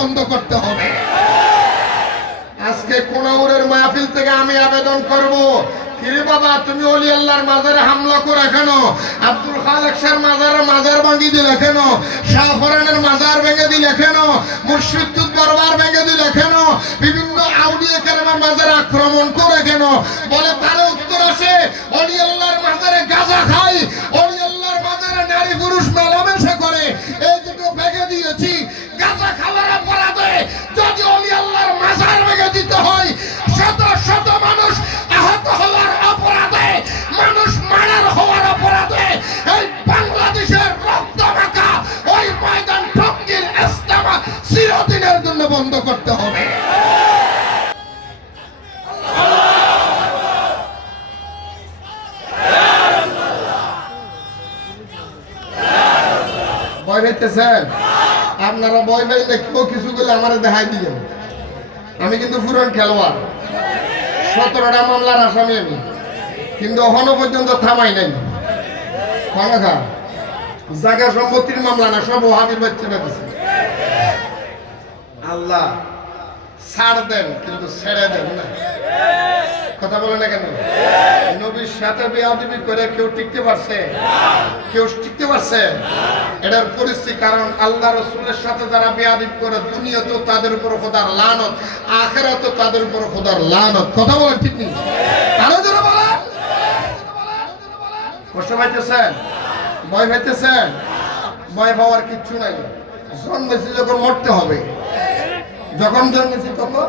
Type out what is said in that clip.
বন্ধ করতে হবে। আজকে কোনাউরের মাহফিল থেকে আমি আবেদন করব, কিরে বাবা তুমি ওলি আল্লাহর মাজারে হামলা করে কেন? আব্দুল খালেক শাহর মাজার ভাঙি দিলে কেন? শাহ ফরানের মাজার ভেঙে দিলে কেন? মুর্শিদুর দরবার ভেঙে দিলে কেন? বিভিন্ন আউলিয়া কেরামের মাজারে আক্রমণ করে কেন? বলে তার উত্তর আসে, ওলি আল্লাহর মাজারে গাঁজা খাই, ওলি আল্লাহর মাজারে নারী পুরুষ মেলামেশা করে, এই দুটো ভেঙে দিয়েছি। গাঁজা খাওয়ার অপরাধে যদি ওলি আল্লাহর মাজার ভেঙে দিতে হয়, শত শত মানুষ আহত হওয়ার অপরাধে, মানুষ মারার হওয়ার অপরাধে এই বাংলাদেশের রক্ত মাখা ওই ময়দান টঙ্গীর ইস্তেমা চিরদিনের জন্য বন্ধ করতে হবে। ভয় পাইতেছেন? আপনারা ভয় পাইলে কেউ কিছু করলে আমার দেখাই দিলেন। আমি কিন্তু পুরান খেলোয়াড়, 17টা মামলার আসামি আমি, কিন্তু এখনো পর্যন্ত থামাই নাই। জায়গা সম্পত্তির মামলা না, সব ওহাবির বাচ্চারা দিচ্ছে। আল্লাহ ছাড় দেন, কিন্তু ছেড়ে দেন না। কথা বলে না কেন? নবীর সাথে বেয়াদবি করে কেউ টিকতে পারছে? কেউ টিকতে পারছে? এটার পরিস্থিতি কারণ আল্লাহ রাসূলের সাথে যারা বেয়াদবি করে, দুনিয়াতেও তাদের উপর খোদার লানত, আখিরাতেও তাদের উপর খোদার লানত। কথা বলেন ঠিক নেই? আরো জোরে বলেন। কষ্ট পাইতেছেন? ভয় পাইতেছেন? ভয় পাওয়ার কিচ্ছু নাই। জন্মেছি যখন মরতে হবে, যখন জন্মেছি তখন